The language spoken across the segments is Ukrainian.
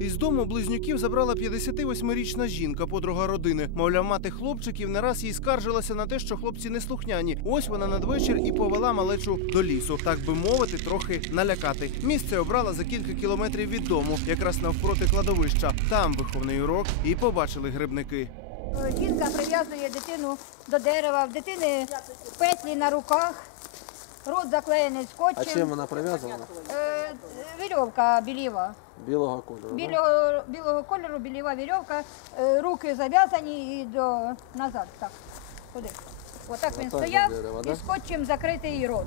Із дому близнюків забрала 58-річна жінка, подруга родини. Мовляв, мати хлопчиків не раз їй скаржилася на те, що хлопці неслухняні. Ось вона надвечір і повела малечу до лісу. Так би мовити, трохи налякати. Місце обрала за кілька кілометрів від дому, якраз навпроти кладовища. Там виховний урок і побачили грибники. Жінка прив'язує дитину до дерева, в дитини петлі на руках, рот заклеєний скотчем. А чим вона прив'язана? Вірьовка біліва. Білого кольору. Білого кольору, біліва вірьовка, руки зав'язані і назад. Так, куди? Отак він стояв і скотчем закритий рот.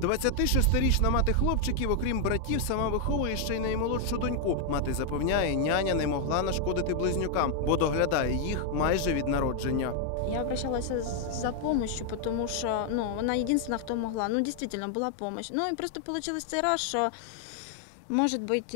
26-річна мати хлопчиків, окрім братів, сама виховує ще й наймолодшу доньку. Мати запевняє, няня не могла нашкодити близнюкам, бо доглядає їх майже від народження. Я обращалась за помощью, потому что, она единственная, кто могла. Действительно, была помощь. И просто получилось цей раз, що, может быть,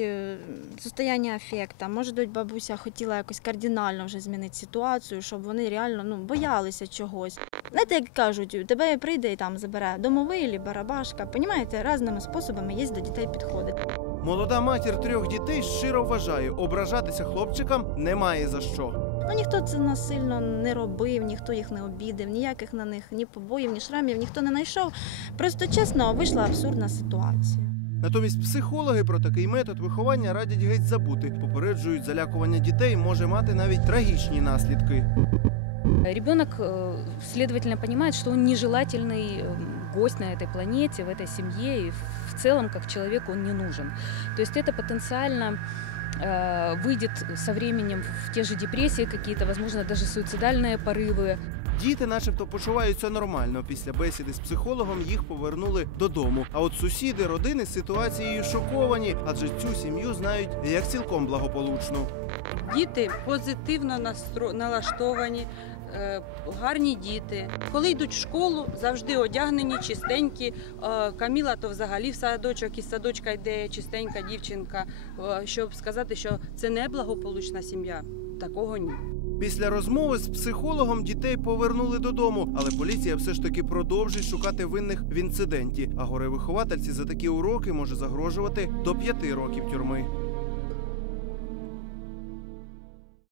состояние афекта, может быть, бабуся хотіла якось кардинально вже змінити ситуацію, щоб вони реально, боялися чогось. Знаєте, як кажуть, тебе прийде і там забере домовий або барабашка. Понімаєте, різними способами є до дітей підходити. Молода матір 3 дітей щиро вважає, ображатися хлопчикам немає за що. Ніхто це насильно не робив, ніхто їх не обідав, ніяких на них ні побоїв, ні шрамів ніхто не знайшов. Просто, чесно, вийшла абсурдна ситуація. Натомість психологи про такий метод виховання радять геть забути. Попереджують, залякування дітей може мати навіть трагічні наслідки. Ребенок, следовательно, понимает, что он нежелательный гость на этой планете, в этой семье, и в целом, как человек, он не нужен. То есть это потенциально выйдет со временем в те же депрессии какие-то, возможно, даже суицидальные порывы. Діти начебто почуваються нормально. Після бесіди з психологом їх повернули додому. А от сусіди родини ситуацією шоковані, адже цю сім'ю знають як цілком благополучну. Діти позитивно налаштовані, гарні діти. Коли йдуть в школу, завжди одягнені, чистенькі. Каміла то взагалі в садочок, із садочка йде чистенька дівчинка. Щоб сказати, що це не благополучна сім'я, такого ні. Після розмови з психологом дітей повернули додому, але поліція все ж таки продовжить шукати винних в інциденті. А горе-виховательці за такі уроки може загрожувати до 5 років тюрми.